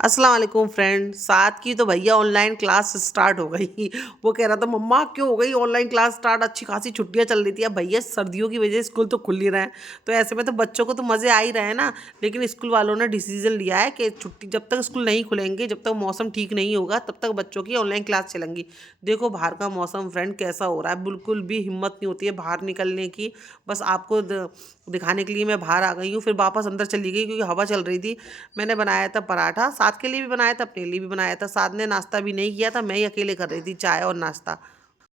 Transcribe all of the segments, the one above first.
अस्सलाम वालेकुम फ्रेंड। साथ की तो भैया ऑनलाइन क्लास स्टार्ट हो गई। वो कह रहा था मम्मा क्यों हो गई ऑनलाइन क्लास स्टार्ट, अच्छी खासी छुट्टियां चल रही थी। अब भैया सर्दियों की वजह से स्कूल तो खुल नहीं रहे हैं, तो ऐसे में तो बच्चों को तो मज़े आ ही रहे हैं ना। लेकिन स्कूल वालों ने डिसीजन लिया है कि छुट्टी जब तक स्कूल नहीं खुलेंगे, जब तक मौसम ठीक नहीं होगा, तब तक बच्चों की ऑनलाइन क्लास चलेंगी। देखो बाहर का मौसम फ्रेंड कैसा हो रहा है, बिल्कुल भी हिम्मत नहीं होती है बाहर निकलने की। बस आपको दिखाने के लिए मैं बाहर आ गई हूँ, फिर वापस अंदर चली गई क्योंकि हवा चल रही थी। मैंने बनाया था पराठा, साथ के लिए भी बनाया था, अपने लिए भी बनाया था। साथ ने नाश्ता भी नहीं किया था, मैं ही अकेले कर रही थी चाय और नाश्ता।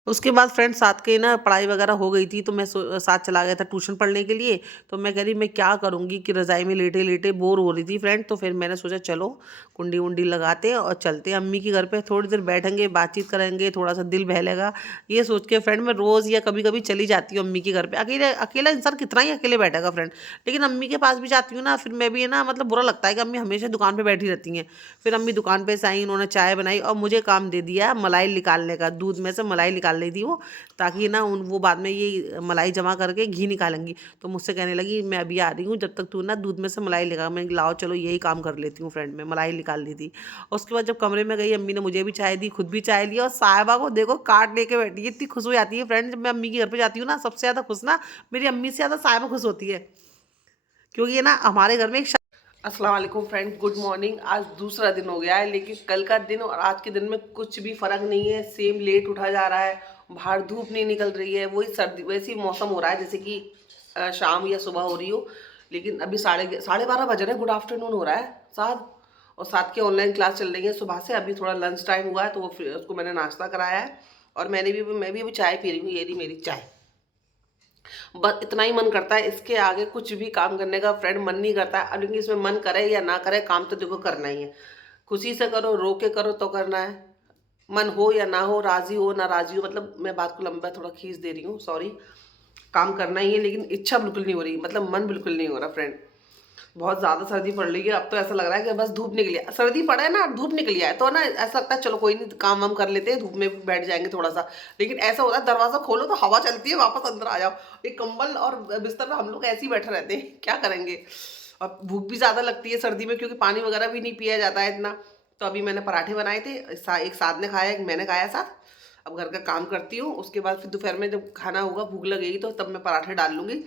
उसके बाद फ्रेंड साथ के ना पढ़ाई वगैरह हो गई थी, तो मैं साथ चला गया था ट्यूशन पढ़ने के लिए। तो मैं कह रही मैं क्या करूँगी कि रज़ाई में लेटे लेटे बोर हो रही थी फ्रेंड। तो फिर मैंने सोचा चलो कुंडी वुंडी लगाते हैं और चलते हैं अम्मी के घर पे, थोड़ी देर बैठेंगे, बातचीत करेंगे, थोड़ा सा दिल बहलेगा। ये सोच के फ्रेंड मैं रोज़ या कभी कभी चली जाती हूँ अम्मी के घर पे। अकेले अकेला इंसान कितना ही अकेले बैठेगा फ्रेंड। लेकिन अम्मी के पास भी जाती हूँ ना, फिर मैं भी है ना, मतलब बुरा लगता है कि अम्मी हमेशा दुकान पर बैठी रहती हैं। फिर अम्मी दुकान पे से आई, उन्होंने चाय बनाई और मुझे काम दे दिया मलाई निकालने का। दूध में से मलाई निकाल रही थी वो, ताकि ना उन वो बाद में ये मलाई जमा करके घी निकालेंगी। तो मुझसे कहने लगी मैं अभी आ रही हूँ, जब तक तू ना दूध में से मलाई लगा। मैं लाओ चलो यही काम कर लेती हूँ फ्रेंड। में मलाई निकाल ली थी। उसके बाद जब कमरे में गई, अम्मी ने मुझे भी चाय दी, खुद भी चाय लिया, और साहिबा को देखो कार्ड लेके बैठी है। इतनी खुश हो जाती है फ्रेंड जब मैं अम्मी के घर पे जाती हूँ ना, सबसे ज़्यादा खुश ना मेरी अम्मी से ज़्यादा साहिबा खुश होती है, क्योंकि ये ना हमारे घर में एक अस्सलाम वालेकुम फ्रेंड, गुड मॉर्निंग। आज दूसरा दिन हो गया है, लेकिन कल का दिन और आज के दिन में कुछ भी फ़र्क नहीं है। सेम लेट उठा जा रहा है, बाहर धूप नहीं निकल रही है, वही सर्दी वैसी मौसम हो रहा है जैसे कि शाम या सुबह हो रही हो। लेकिन अभी साढ़े 12 बज रहे हैं, गुड आफ्टरनून हो रहा है साथ। और साथ के ऑनलाइन क्लास चल रही है सुबह से। अभी थोड़ा लंच टाइम हुआ है, तो वो फिर उसको मैंने नाश्ता कराया है। और मैं भी अभी चाय पी रही हूँ, ये रही मेरी चाय। बस इतना ही मन करता है, इसके आगे कुछ भी काम करने का फ्रेंड मन नहीं करता है। लेकिन इसमें मन करे या ना करे, काम तो देखो करना ही है। खुशी से करो, रो के करो तो करना है। मन हो या ना हो, राजी हो ना राजी हो, मतलब मैं बात को लंबा थोड़ा खींच दे रही हूँ, सॉरी। काम करना ही है, लेकिन इच्छा बिल्कुल नहीं हो रही, मतलब मन बिल्कुल नहीं हो रहा फ्रेंड। बहुत ज़्यादा सर्दी पड़ रही है, अब तो ऐसा लग रहा है कि बस धूप निकली है। सर्दी पड़ा है ना, धूप निकली है, तो ना ऐसा लगता है चलो कोई नहीं, काम वाम कर लेते हैं, धूप में भी बैठ जाएंगे थोड़ा सा। लेकिन ऐसा होता है दरवाज़ा खोलो तो हवा चलती है, वापस अंदर आ जाओ। एक कंबल और बिस्तर पर हम लोग ऐसे ही बैठे रहते हैं, क्या करेंगे। और भूख भी ज़्यादा लगती है सर्दी में, क्योंकि पानी वगैरह भी नहीं पिया जाता है इतना। तो अभी मैंने पराठे बनाए थे, एक साथ ने खाया, एक मैंने खाया साथ। अब घर का काम करती हूँ, उसके बाद फिर दोपहर में जब खाना होगा, भूख लगेगी, तो तब मैं पराठे डाल लूँगी।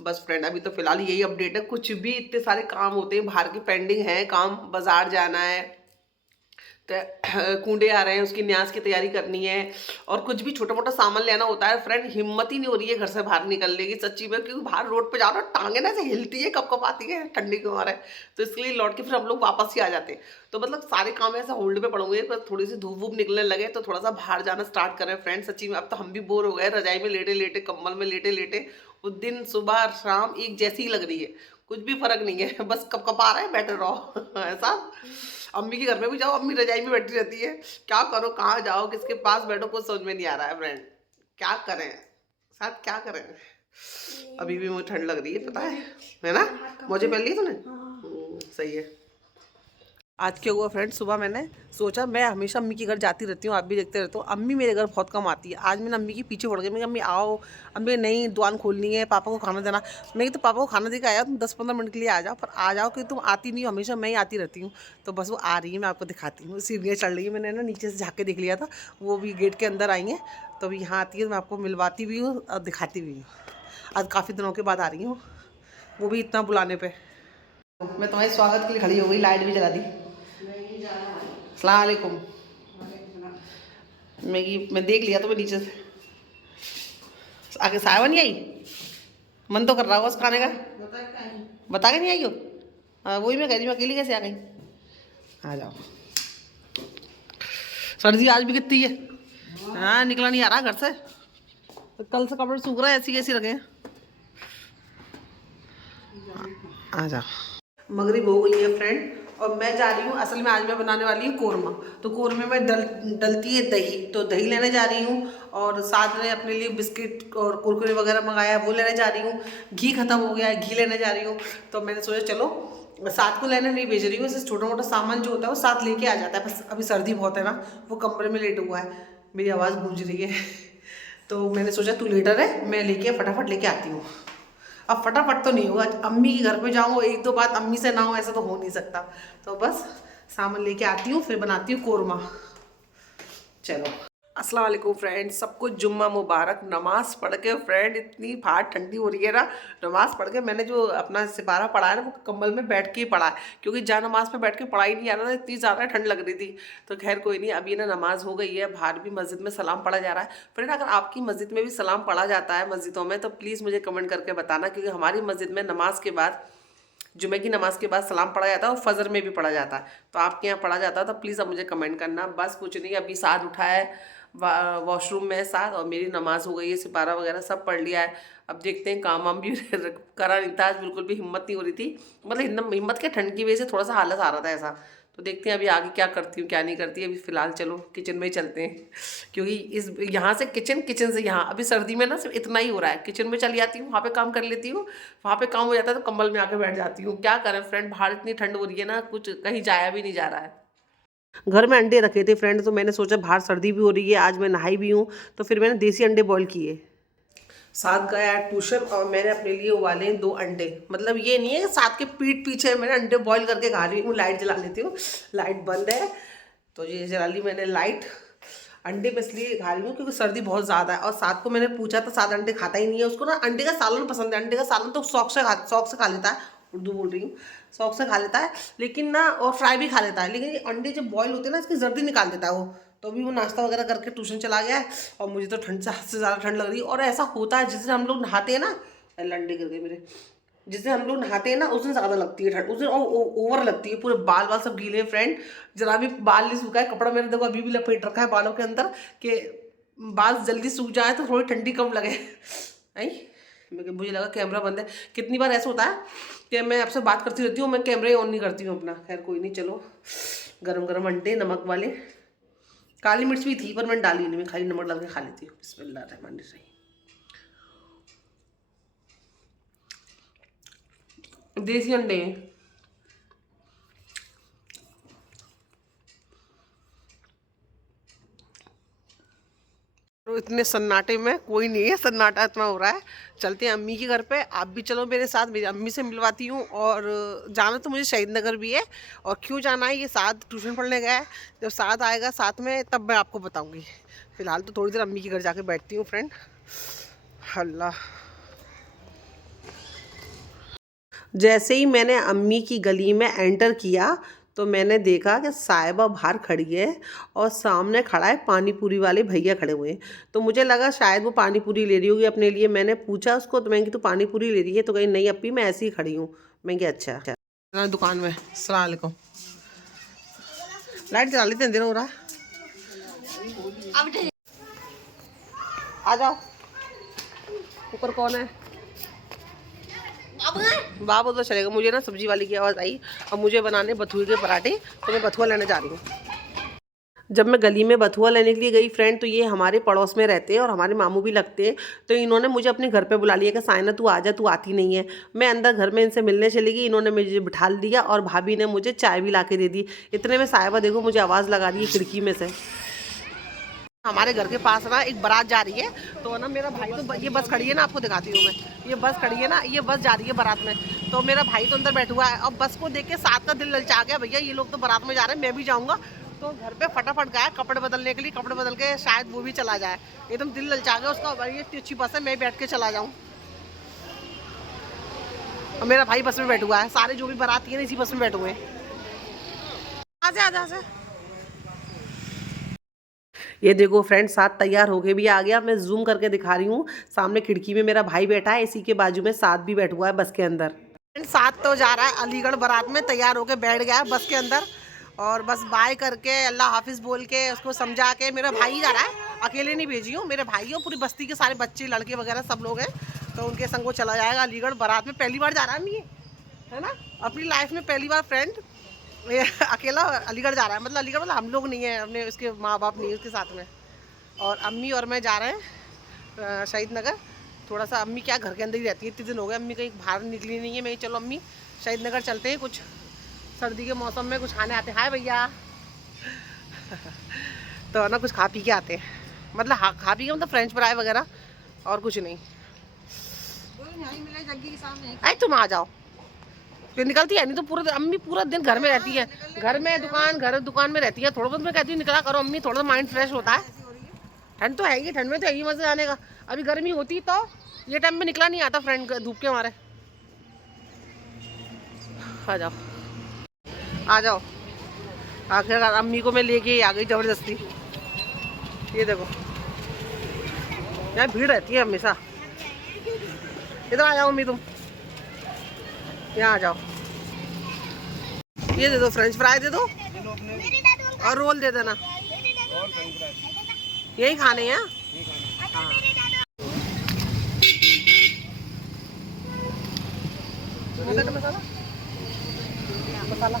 बस फ्रेंड अभी तो फिलहाल यही अपडेट है। कुछ भी इतने सारे काम होते हैं बाहर के, पेंडिंग है काम, बाजार जाना है, कूंडे आ रहे हैं, उसकी न्यास की तैयारी करनी है, और कुछ भी छोटा मोटा सामान लेना होता है फ्रेंड। हिम्मत ही नहीं हो रही है घर से बाहर निकलने की सच्ची में, क्योंकि बाहर रोड पे जाओ ना, टांगे ना से हिलती है, कप कप आती है ठंडी के मारे। तो इसलिए लौट के फिर हम लोग वापस ही आ जाते हैं। तो मतलब सारे काम ऐसे होल्ड पे पड़ोगे, पर थोड़ी सी धूप वूप निकलने लगे तो थोड़ा सा बाहर जाना स्टार्ट करें फ्रेंड। सच्ची में अब तो हम भी बोर हो गए, रजाई में लेटे लेटे, कंबल में लेटे लेटे। वो दिन सुबह शाम एक जैसी ही लग रही है, कुछ भी फर्क नहीं है, बस कप कप आ रहा है, बैठे रहो ऐसा। अम्मी के घर में भी जाओ, अम्मी रजाई में बैठी रहती है। क्या करो, कहाँ जाओ, किसके पास बैठो, कुछ समझ में नहीं आ रहा है फ्रेंड। क्या करें, साथ क्या करें। अभी भी मुझे ठंड लग रही है, पता है ना। मुझे पहन ली तूने, सही है। आज क्या हुआ फ्रेंड, सुबह मैंने सोचा, मैं हमेशा अम्मी के घर जाती रहती हूँ, आप भी देखते रहते हो, अम्मी मेरे घर बहुत कम आती है। आज मैंने अम्मी के पीछे पड़ गई, मैं अम्मी आओ। अम्मी नहीं, दुकान खोलनी है, पापा को खाना देना। मैं तो पापा को खाना दे के आया, तुम 10-15 मिनट के लिए आ जाओ, पर आ जाओ कि तुम आती नहीं हो, हमेशा मैं ही आती रहती हूँ। तो बस वो आ रही है, मैं आपको दिखाती हूँ। सीढ़ियाँ चढ़ रही है, मैंने ना नीचे से झाँक के देख लिया था, वो भी गेट के अंदर आई हैं। तो अभी यहाँ आती है, मैं आपको मिलवाती भी हूँ और दिखाती भी हूँ। आज काफ़ी दिनों के बाद आ रही हूँ, वो भी इतना बुलाने पर। मैं तुम्हारे स्वागत के लिए खड़ी हो गई, लाइट भी जला दी। अस्सलाम वालेकुम। मैं देख लिया तो मैं नीचे से आगे साया नहीं आई। मन तो कर रहा होगा उस खाने का, बता के नहीं आई हो। हाँ वही मैं कह रही हूँ, अकेली कैसे आ गई। आ जाओ। सर्दी आज भी कितनी है। हाँ निकला नहीं आ रहा घर से, तो कल से कपड़े सूख रहे हैं, ऐसी कैसी रखे हैं। आ जाओ। मगरिब हो गई है फ्रेंड, और मैं जा रही हूँ, असल में आज मैं बनाने वाली हूँ कोरमा। तो कोरमे में डलती है दही, तो दही लेने जा रही हूँ। और साथ में अपने लिए बिस्किट और कुरकुरे वगैरह मंगाया है, वो लेने जा रही हूँ। घी खत्म हो गया है, घी लेने जा रही हूँ। तो मैंने सोचा चलो साथ को लेने नहीं भेज रही हूँ, इससे छोटा मोटा सामान जो होता है वो साथ लेके आ जाता है। बस अभी सर्दी बहुत है ना, वो कमरे में लेट हुआ है, मेरी आवाज़ गूंज रही है। तो मैंने सोचा तू लेटर है, मैं लेके फटाफट लेके आती हूँ। अब फटाफट तो नहीं होगा, अम्मी के घर पे जाऊँ, एक दो बात अम्मी से ना हो, ऐसा तो हो नहीं सकता। तो बस सामान लेके आती हूँ, फिर बनाती हूँ कोरमा। चलो, अस्सलाम वालेकुम फ्रेंड, सबको जुम्मा मुबारक। नमाज़ पढ़ के फ्रेंड इतनी बाहर ठंडी हो रही है ना, नमाज़ पढ़ के मैंने जो अपना सिपारा पढ़ा है ना वो कंबल में बैठ के ही पढ़ा है, क्योंकि जहाँ नमाज़ में बैठ के पढ़ाई नहीं आ रहा था, इतनी ज़्यादा ठंड लग रही थी। तो खैर कोई नहीं, अभी ना नमाज़ हो गई है, बाहर भी मस्जिद में सलाम पढ़ा जा रहा है। फ्रेंड अगर आपकी मस्जिद में भी सलाम पढ़ा जाता है मस्जिदों में, तो प्लीज़ मुझे कमेंट करके बताना, क्योंकि हमारी मस्जिद में नमाज के बाद, जुमे की नमाज के बाद सलाम पढ़ा जाता है और फजर में भी पढ़ा जाता है। तो आपके यहाँ पढ़ा जाता है तो प्लीज़ आप मुझे कमेंट करना। बस कुछ नहीं, अभी साथ उठा है, वॉशरूम में है साथ, और मेरी नमाज़ हो गई है, सिपारा वगैरह सब पढ़ लिया है। अब देखते हैं, काम वाम भी करा नहीं था आज, बिल्कुल भी हिम्मत नहीं हो रही थी, मतलब हिम्मत के ठंड की वजह से थोड़ा सा हालत आ रहा था ऐसा। तो देखते हैं अभी आगे क्या करती हूँ क्या नहीं करती। अभी फ़िलहाल चलो किचन में ही चलते हैं, क्योंकि इस यहाँ से किचन, किचन से यहाँ, अभी सर्दी में ना सिर्फ इतना ही हो रहा है। किचन में चली जाती हूँ, वहाँ पे काम कर लेती हूँ, वहाँ पे काम हो जाता है तो कंबल में आके बैठ जाती हूँ। क्या करें फ्रेंड, बाहर इतनी ठंड हो रही है ना, कुछ कहीं जाया भी नहीं जा रहा है। घर में अंडे रखे थे फ्रेंड, तो मैंने सोचा बाहर सर्दी भी हो रही है, आज मैं नहाई भी हूँ, तो फिर मैंने देसी अंडे बॉईल किए। साथ गया ट्यूशन और मैंने अपने लिए उबाले हैं 2 अंडे। मतलब ये नहीं है साथ के पीठ पीछे मैंने अंडे बॉईल करके खा रही हूँ। लाइट जला लेती हूँ, लाइट बंद है तो ये जला ली मैंने लाइट। अंडे मैं इसलिए खा रही हूँ क्योंकि सर्दी बहुत ज़्यादा है, और साथ को मैंने पूछा तो साथ अंडे खाता ही नहीं है। उसको ना अंडे का सालन पसंद है, अंडे का सालन तो शौक से खा लेता है, उर्दू बोल रही हूँ, शौक से खा लेता है, लेकिन ना और फ्राई भी खा लेता है। लेकिन ये अंडे जब बॉयल होते हैं ना, इसकी जर्दी निकाल देता है वो। तो अभी वो नाश्ता वगैरह करके ट्यूशन चला गया है, और मुझे तो ठंड से हद से ज़्यादा ठंड लग रही है। और ऐसा होता है जिस दिन हम लोग नहाते हैं ना, अंडे गिर गए मेरे, जिस दिन हम लोग नहाते हैं ना उस दिन ज़्यादा लगती है ठंड, उस दिन ओवर लगती है। पूरे बाल बाल सब गीले फ्रेंड, जरा भी बाल नहीं सूखा है, कपड़ा मैंने देखो अभी भी लपेट रखा है बालों के अंदर, कि बाल जल्दी सूख जाए तो थोड़ी ठंडी कम लगे। आई मुझे लगा कैमरा बंद है। कितनी बार ऐसा होता है कि मैं आपसे बात करती रहती हूँ, मैं कैमरा ही ऑन नहीं करती हूँ अपना। खैर कोई नहीं, चलो गरम गरम अंडे नमक वाले। काली मिर्च भी थी पर मैंने डाली नहीं, मैं खाली नमक डाल के खा लेती हूँ। बिस्मिल्लाहिर्रहमानिर्रहीम। देसी अंडे हैं। तो इतने सन्नाटे में कोई नहीं है, सन्नाटा इतना हो रहा है। चलते हैं अम्मी के घर पे, आप भी चलो मेरे साथ, मेरी अम्मी से मिलवाती हूँ। और जाना तो मुझे शहीद नगर भी है, और क्यों जाना है ये साथ ट्यूशन पढ़ने गया है, जब साथ आएगा साथ में तब मैं आपको बताऊँगी। फ़िलहाल तो थोड़ी देर अम्मी के घर जाके बैठती हूँ फ्रेंड। अल्लाह, जैसे ही मैंने अम्मी की गली में एंटर किया तो मैंने देखा कि साहिबा बाहर खड़ी है और सामने खड़ा है पानी पूरी वाले भैया खड़े हुए हैं। तो मुझे लगा शायद वो पानी पूरी ले रही होगी अपने लिए। मैंने पूछा उसको, तो मैं कि तू पानी पूरी ले रही है? तो कही नहीं अप्पी, मैं ऐसे ही खड़ी हूँ। मैं कि अच्छा अच्छा। दुकान में अस्सलाम वालेकुम, लाइट जला लेते, अंधेरा हो रहा है। आ जाओ, ऊपर कौन है? बाबू तो चलेगा। मुझे ना सब्जी वाली की आवाज़ आई, और मुझे बनाने बथुए के पराठे, तो मैं बथुआ लेने जा रही हूँ। जब मैं गली में बथुआ लेने के लिए गई फ्रेंड, तो ये हमारे पड़ोस में रहते हैं और हमारे मामू भी लगते हैं। तो इन्होंने मुझे अपने घर पे बुला लिया कि साइना तू आ जा, तू आती नहीं है। मैं अंदर घर में इनसे मिलने चली गई, इन्होंने मुझे बिठा दिया और भाभी ने मुझे चाय भी ला के दे दी। इतने में साहिबा देखो मुझे आवाज़ लगा रही है खिड़की में से। हमारे घर के पास ना एक बारात जा रही है, तो ना मेरा भाई, तो ये बस खड़ी है ना, आपको दिखाती हूँ मैं, ये बस खड़ी है ना, ये बस जा रही है बारात में। तो मेरा भाई तो अंदर बैठा हुआ है, और बस को देख के साथ का दिल ललचा गया, भैया ये लोग तो बारात में जा रहे हैं, मैं भी जाऊँगा। तो घर पे फटाफट गया कपड़े बदलने के लिए, कपड़े बदल के शायद वो भी चला जाए। एकदम दिल ललचा गया उसका, भाई ये इतनी अच्छी बस है, मैं बैठ के चला जाऊँ। और मेरा भाई बस में बैठा हुआ है, सारे जो भी बाराती है इसी बस में बैठे हुए हैं। आ जा। ये देखो फ्रेंड, साथ तैयार होके भी आ गया। मैं जूम करके दिखा रही हूँ, सामने खिड़की में मेरा भाई बैठा है, इसी के बाजू में साथ भी बैठा हुआ है बस के अंदर। फ्रेंड साथ तो जा रहा है अलीगढ़ बारात में, तैयार होके बैठ गया है बस के अंदर, और बस बाय करके अल्लाह हाफिज़ बोल के उसको समझा के, मेरा भाई जा रहा है, अकेले नहीं भेजी हूँ, मेरे भाई और पूरी बस्ती के सारे बच्चे लड़के वगैरह सब लोग हैं, तो उनके संग वो चला जाएगा अलीगढ़ बारात में। पहली बार जा रहा है है ना, अपनी लाइफ में पहली बार फ्रेंड ये अकेला अलीगढ़ जा रहा है। मतलब अलीगढ़ मतलब हम लोग नहीं है, अपने उसके माँ बाप नहीं है उसके साथ में, और अम्मी और मैं जा रहे हैं शहीद नगर। थोड़ा सा अम्मी क्या घर के अंदर ही रहती है, इतने दिन हो गए अम्मी कहीं बाहर निकली नहीं है। मैं चलो अम्मी शहीद नगर चलते हैं, कुछ सर्दी के मौसम में कुछ खाने आते हैं। हाय भैया तो ना कुछ खा पी के आते हैं, मतलब खा पी के मतलब फ्रेंच फ्राई वगैरह, और कुछ नहीं। अरे तुम आ जाओ, फिर निकलती है नहीं तो पूरा अम्मी पूरा दिन घर में रहती है, घर में दुकान में रहती है। थोड़ा बहुत मैं कहती हूँ निकला करो अम्मी, थोड़ा माइंड फ्रेश होता है। ठंड तो है ही, ठंड में तो यही मजा आने का। अभी गर्मी होती तो ये टाइम में निकला नहीं आता फ्रेंड धूप के मारे। आ जाओ आ जाओ, आखिरकार अम्मी को मैं लेके आ गई जबरदस्ती। ये देखो यहाँ भीड़ रहती है हमेशा। इधर आ जाओ अम्मी, तुम यहाँ आ जाओ। ये दे दो, फ्रेंच फ्राई दे दो और रोल दे देना। यही खाने हैं। हाँ मसाला मसाला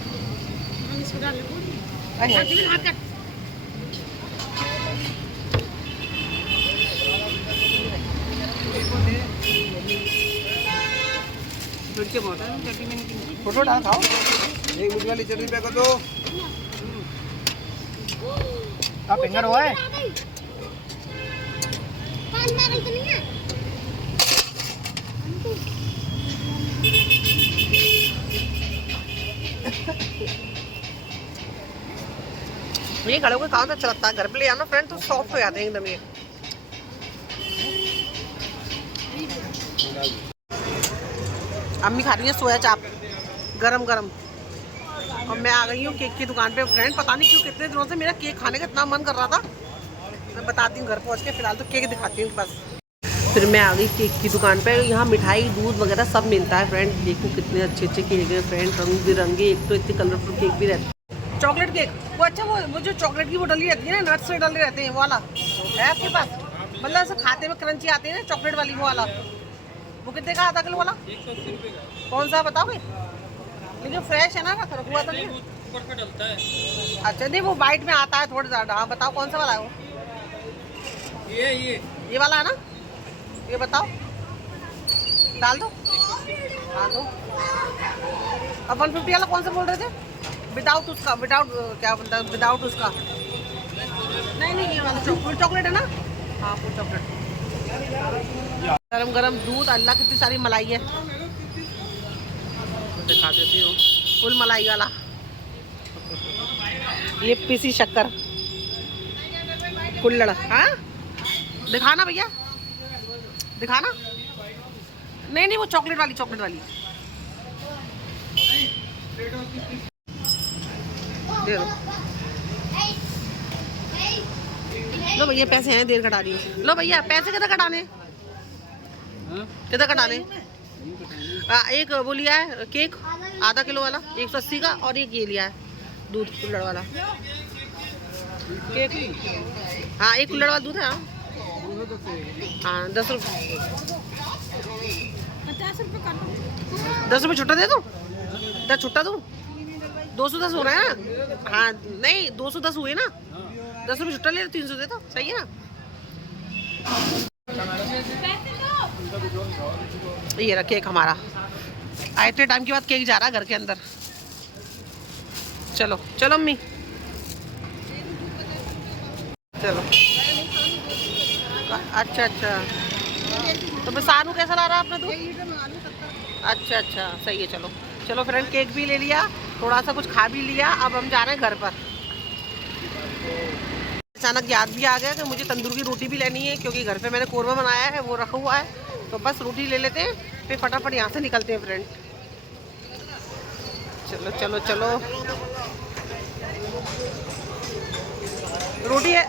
फोटो डाल खाओ। एक मिर्च वाली चटनी पैक कर दो। आप फिंगर हुआ है ये खड़े हुए कहाँ तक चलता है। घर पे ले आना फ्रेंड तो सॉफ्ट हो जाते हैं एकदम। ये अम्मी खा रही है सोया चाप गरम गरम, और मैं आ गई हूँ केक की दुकान पे फ्रेंड। पता नहीं क्यों कितने दिनों से मेरा केक खाने का इतना मन कर रहा था। मैं बताती हूँ घर पहुँच के, फिलहाल तो केक दिखाती हूँ बस। फिर मैं आ गई केक की दुकान पे। यहाँ मिठाई दूध वगैरह सब मिलता है फ्रेंड। देखो कितने अच्छे अच्छे केक हैं फ्रेंड, रंग बिरंगे। एक तो इतने कलरफुल केक भी रहते हैं। चॉकलेट केक वो अच्छा, वो जो चॉकलेट की वो डली रहती है ना, नट्स से डले रहते हैं, वो वाला है आपके पास? मतलब ऐसे खाते में क्रंची आते हैं ना चॉकलेट वाली, वो वाला। वो कितने का आधा किलो वाला? 180 रुपये का। कौन सा बताओगे? लेकिन फ्रेश है ना, रखा हुआ तो नहीं है। अच्छा नहीं, वो वाइट में आता है थोड़ा ज़्यादा। हाँ बताओ कौन सा वाला है वो? ये वाला है ना? ये बताओ, डाल दो। हाँ दो। अब 150 वाला कौन सा बोल रहे थे? विदाउट उसका, विदाउट क्या बोलता है, विदाउट उसका। नहीं नहीं, ये वाला फुल चॉकलेट है ना? हाँ फुल चॉकलेट। गरम गरम दूध, अल्लाह कितनी सारी मलाई है। दिखा देती हूँ, फुल मलाई वाला। ये पीसी शक्कर कुल्हड़। हाँ दिखाना भैया, दिखाना। नहीं नहीं, वो चॉकलेट वाली, चॉकलेट वाली दे दो। लो भैया पैसे हैं, देर कटा रही हूँ। लो भैया पैसे किधर कटाने, किधर कटाने? एक वो लिया है केक आधा किलो वाला 180 का, और एक ये लिया है दूध कुल्हड़ वाला केक। हाँ एक कुल्हड़ वाला दूध है। हाँ 10 रुपये, 10 रुपये छुट्टा दे दो। 10 छुट्टा दो, 210 हो रहा है ना? हाँ नहीं 210 हुए ना, 10 रुपये छुट्टा ले, 300 दे दो, सही है ना? ये रहा केक हमारा। इतने टाइम के बाद केक जा रहा है घर के अंदर। चलो चलो अम्मी चलो। अच्छा अच्छा, तो मैं सानू कैसा ला रहा है अपना दूध? अच्छा अच्छा सही है। चलो चलो फ्रेंड, केक भी ले लिया, थोड़ा सा कुछ खा भी लिया। अब हम जा रहे हैं घर पर। अचानक याद भी आ गया कि मुझे तंदूर की रोटी भी लेनी है, क्योंकि घर पे मैंने कोरमा बनाया है वो रखा हुआ है। तो बस रोटी ले लेते हैं, फिर फटाफट यहाँ से निकलते हैं फ्रेंड। चलो चलो चलो, रोटी है,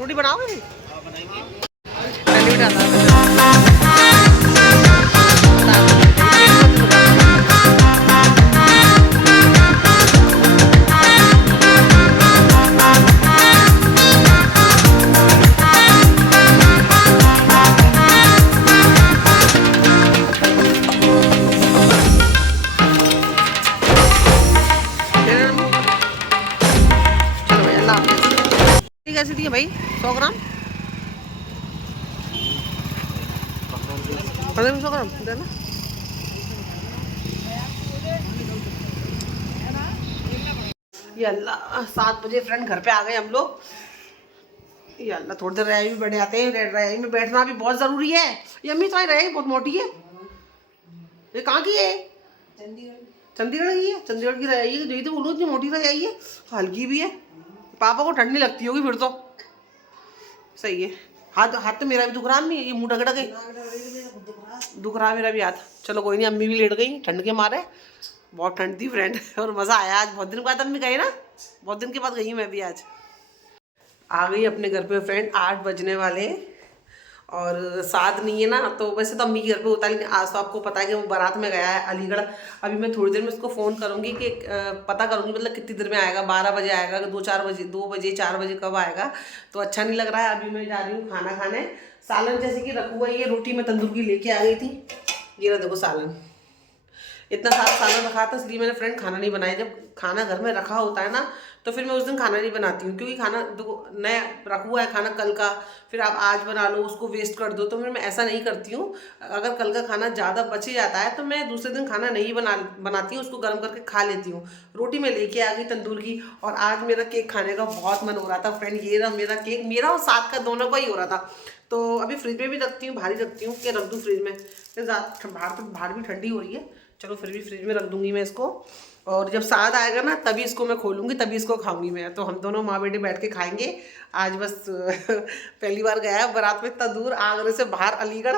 रोटी बनाओगे भी? कैसी थी भाई? 100 ग्राम 100 ग्राम देना। ये अल्लाह 7 बजे फ्रेंड घर पे आ गए हम लोग। ये अल्लाह थोड़ी देर रजाई में बैठे आते हैं, रजाई में बैठना भी बहुत ज़रूरी है। ये अम्मी तुम्हारी रजाई बहुत मोटी है, ये कहाँ की है? चंडीगढ़ की है, चंडीगढ़ की रजाई है, यही तो बोलूँ इतनी मोटी रजाई है, हल्की भी है। पापा को ठंड नहीं लगती होगी फिर तो। सही है। हाथ हाथ तो मेरा भी दुख रहा, ये मुँह ढक ढके दुख रहा मेरा भी हाथ। चलो कोई नहीं, अम्मी भी लेट गई ठंड के मारे। बहुत ठंड थी फ्रेंड, और मज़ा आया आज। बहुत दिन बाद अम्मी गई ना, बहुत दिन के बाद गई मैं भी आज। आ गई अपने घर पे फ्रेंड, 8 बजने वाले, और साथ नहीं है ना, तो वैसे तो अम्मी के घर पे होता है, लेकिन आज तो आपको पता है कि वो बारात में गया है अलीगढ़। अभी मैं थोड़ी देर में उसको फ़ोन करूँगी कि पता करूँगी मतलब कितनी देर में आएगा, 12 बजे आएगा, 2-4 बजे, 2 बजे 4 बजे कब आएगा। तो अच्छा नहीं लग रहा है। अभी मैं जा रही हूँ खाना खाने। सालन जैसे कि रखा हुआ, ये रोटी मैं तंदूर की लेके आ गई थी। ये रहा देखो सालन, इतना सारा सालन रखा था, इसलिए मैंने फ्रेंड खाना नहीं बनाया। जब खाना घर में रखा होता है ना, तो फिर मैं उस दिन खाना नहीं बनाती हूँ, क्योंकि खाना देखो नया रखा हुआ है खाना कल का, फिर आप आज बना लो, उसको वेस्ट कर दो। तो फिर मैं ऐसा नहीं करती हूँ। अगर कल का खाना ज़्यादा बच जाता है तो मैं दूसरे दिन खाना नहीं बनाती हूँ, उसको गर्म करके खा लेती हूँ। रोटी मैं लेके आ गई तंदूर की, और आज मेरा केक खाने का बहुत मन हो रहा था फ्रेंड। ये रहा मेरा केक, मेरा और साथ का दोनों का ही हो रहा था। तो अभी फ्रिज में भी रखती हूँ, भारी रखती हूँ कि रख दूँ फ्रिज में, फिर बाहर भी ठंडी हो रही है। चलो फिर भी फ्रिज में रख दूंगी मैं इसको, और जब साथ आएगा ना तभी इसको मैं खोलूँगी, तभी इसको खाऊंगी मैं। तो हम दोनों माँ बेटे बैठ के खाएंगे आज। बस पहली बार गया है बारात में इतना दूर, आगरे से बाहर अलीगढ़।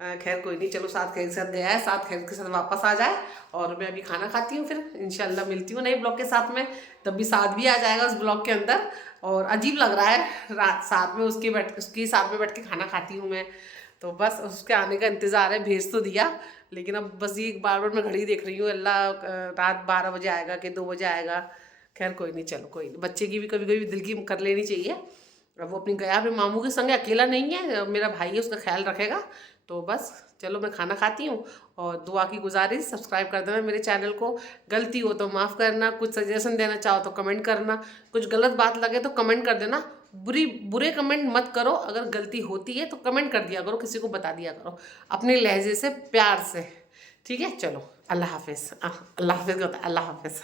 खैर कोई नहीं, चलो साथ खैर के साथ गया है, साथ खैर के साथ वापस आ जाए। और मैं अभी खाना खाती हूँ, फिर इंशाल्लाह मिलती हूँ नए ब्लॉग के साथ में। तब भी साथ भी आ जाएगा उस ब्लॉग के अंदर। और अजीब लग रहा है रात साथ में उसके साथ में बैठ के खाना खाती हूँ मैं। तो बस उसके आने का इंतज़ार है, भेज तो दिया, लेकिन अब बस ये बार बार मैं घड़ी देख रही हूँ, अल्लाह रात 12 बजे आएगा कि 2 बजे आएगा। खैर कोई नहीं, चलो कोई नहीं, बच्चे की भी कभी कभी दिल की कर लेनी चाहिए। अब वो अपनी गया अपने मामू के संग, अकेला नहीं है, मेरा भाई है, उसका ख्याल रखेगा। तो बस चलो मैं खाना खाती हूँ, और दुआ की गुजारिश, सब्सक्राइब कर देना मेरे चैनल को। गलती हो तो माफ़ करना, कुछ सजेशन देना चाहो तो कमेंट करना, कुछ गलत बात लगे तो कमेंट कर देना। बुरे कमेंट मत करो, अगर गलती होती है तो कमेंट कर दिया करो, किसी को बता दिया करो अपने लहजे से, प्यार से। ठीक है, चलो अल्लाह हाफिज़। अल्लाह हाफिज़, अल्लाह हाफिज़।